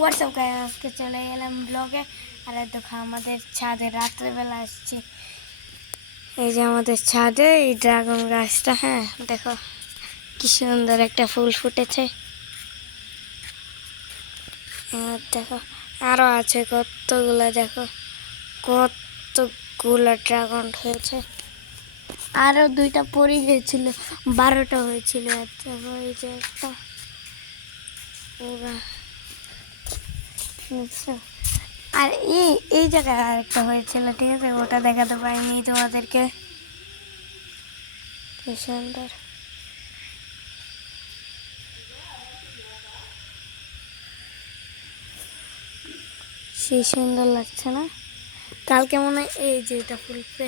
WhatsApp guys, আজকে চলে গেলাম ব্লগে। আর দেখো আমাদের ছাদে রাত্রেবেলা আসছি। এই যে আমাদের ছাদে এই ড্রাগন গাছটা, হ্যাঁ দেখো কি সুন্দর একটা ফুল ফুটেছে। আর দেখো আরো আছে কতগুলা, দেখো কতগুলা ড্রাগন হয়েছে। আরো দুইটা পড়ে গিয়েছিল, 12টা হয়েছিল। আর দেখো এই যে একটা পুরা। আর এই জায়গায় আরেকটা হয়েছিল, ঠিক আছে, ওটা দেখাতে পারিনি তোমাদেরকে। কি সুন্দর, সেই সুন্দর লাগছে না? কালকে মনে হয় এই যে এটা ফুলবে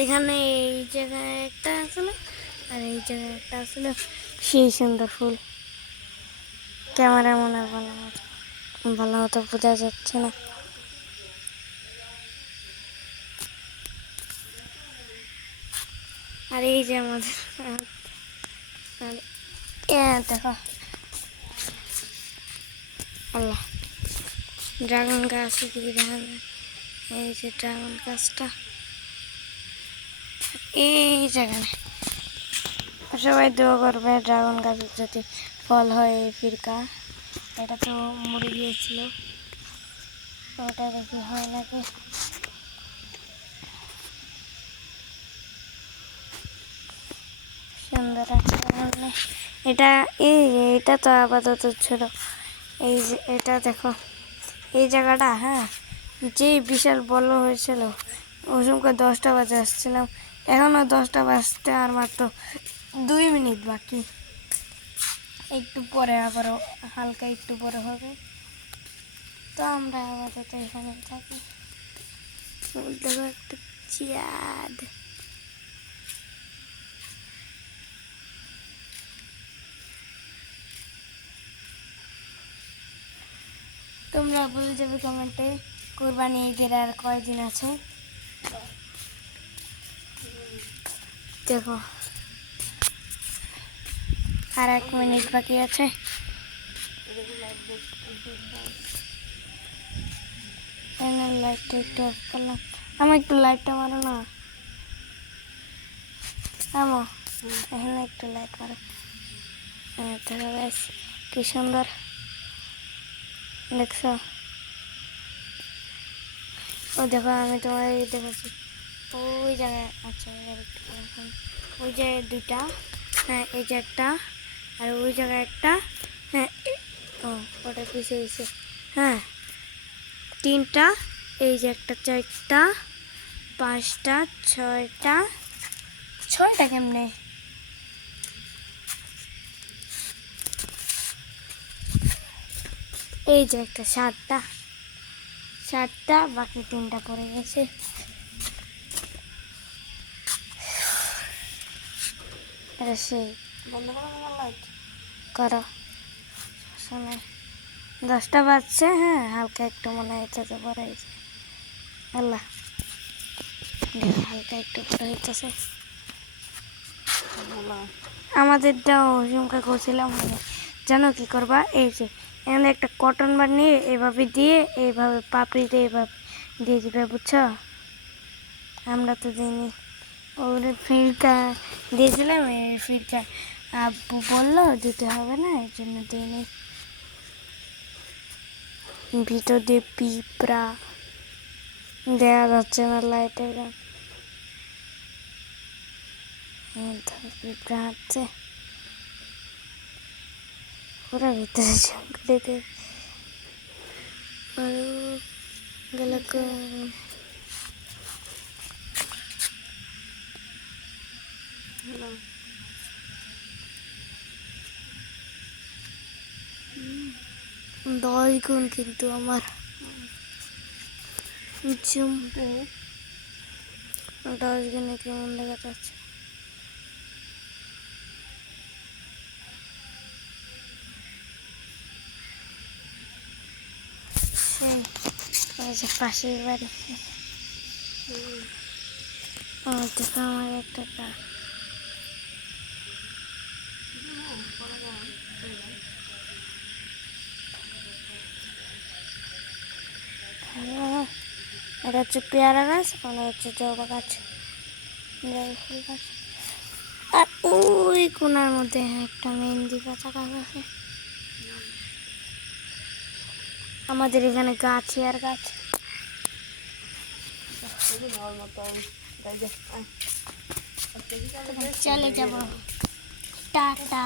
এখানে, এই জায়গায় একটা আসলো আর এই জায়গায় একটা আসলো, সেই সুন্দর ফুল। ক্যামেরা মনে হয় ভালো মতো বোঝা যাচ্ছে না। আর এই যে আমাদের দেখো আল্লাহ, ড্রাগন গাছ দিকে দেখা যায়। এই যে ড্রাগন গাছটা এই জায়গায়। সবাই দোয়া করবে ড্রাগন গাছের যদি ফল হয়। এই ফিরকা এটা তো মরে গিয়েছিল, ওটা দেখি হয় নাকি। সুন্দর আছে এটা। এটা তো আপাতত ছিল। এই যে এটা দেখো, এই জায়গাটা, হ্যাঁ যে বিশাল বড় হয়েছিল। ওই সময় 10টা বাজে আসছিলাম, এখনো 10টা বাজতে আর মাত্র 2 মিনিট বাকি। একটু পরে আবারও হালকা একটু পরে হবে। তো আমরা আপাতত এখানে থাকি। দেখো একটা চাঁদ, তোমরা বলে যাবে কমেন্টে কুরবানি ঈদের আর কয়দিন আছে। দেখো আর 1 মিনিট বাকি আছে। লাইটটা একটু অফ করলাম। আমার একটু লাইটটা মারো না, আমো এখানে একটু লাইট মারো। হ্যাঁ দেখো গাইস কি সুন্দর দেখছো। ও দেখো আমি তোমার দেখাচ্ছি ওই জায়গায়। আচ্ছা ওই যে 2টা, হ্যাঁ এই যে একটা, আর ওই জায়গায় একটা। হ্যাঁ ও ওটা পিছিয়ে গেছে। হ্যাঁ 3টা, এই যে একটা 4টা 5টা 6টা। 6টা কেমনে? এই যে একটা 7টা, বাকি 3টা পড়ে গেছে। এটা সেই বন্ধ করো সময় 10টা বাজছে। হ্যাঁ হালকা একটু মনে হচ্ছে যে বড় হয়েছে। আল্লাহ, হালকা একটু বড় হইতেছে। আমাদেরটাও ঝুমকা করছিলাম, জানো কি করবা? এই যে এখানে একটা কটন বার নিয়ে এভাবে দিয়ে এইভাবে পাপড়িতে এইভাবে দিয়ে দিবে, বুঝছো? আমরা তো দিইনি, ওর ফিরকা দিয়েছিলাম। এই ফিরকা আব্বু বললো দিতে হবে না, এই জন্য দিইনি। ভিতর দিয়ে পিঁপড়া দেখা যাচ্ছে না লাইটের গান। পিঁপড়া হাঁটছে পুরো ভিতরে জঙ্গলেতে। গেল 10 গুণ কিন্তু আমার জুম 10 গুণে কেমন দেখা যাচ্ছে। সেই পাশের বাড়ি। ও দেখো আমার একটা ওটা হচ্ছে পেয়ারা গাছ, ওটা হচ্ছে জবা গাছ, জবা ফুল গাছ। আর ওই কোনার মধ্যে একটা মেহেন্দি পাতা গাছ আছে। আমাদের এখানে গাছই আর গাছ। চলে যাব, টাটা।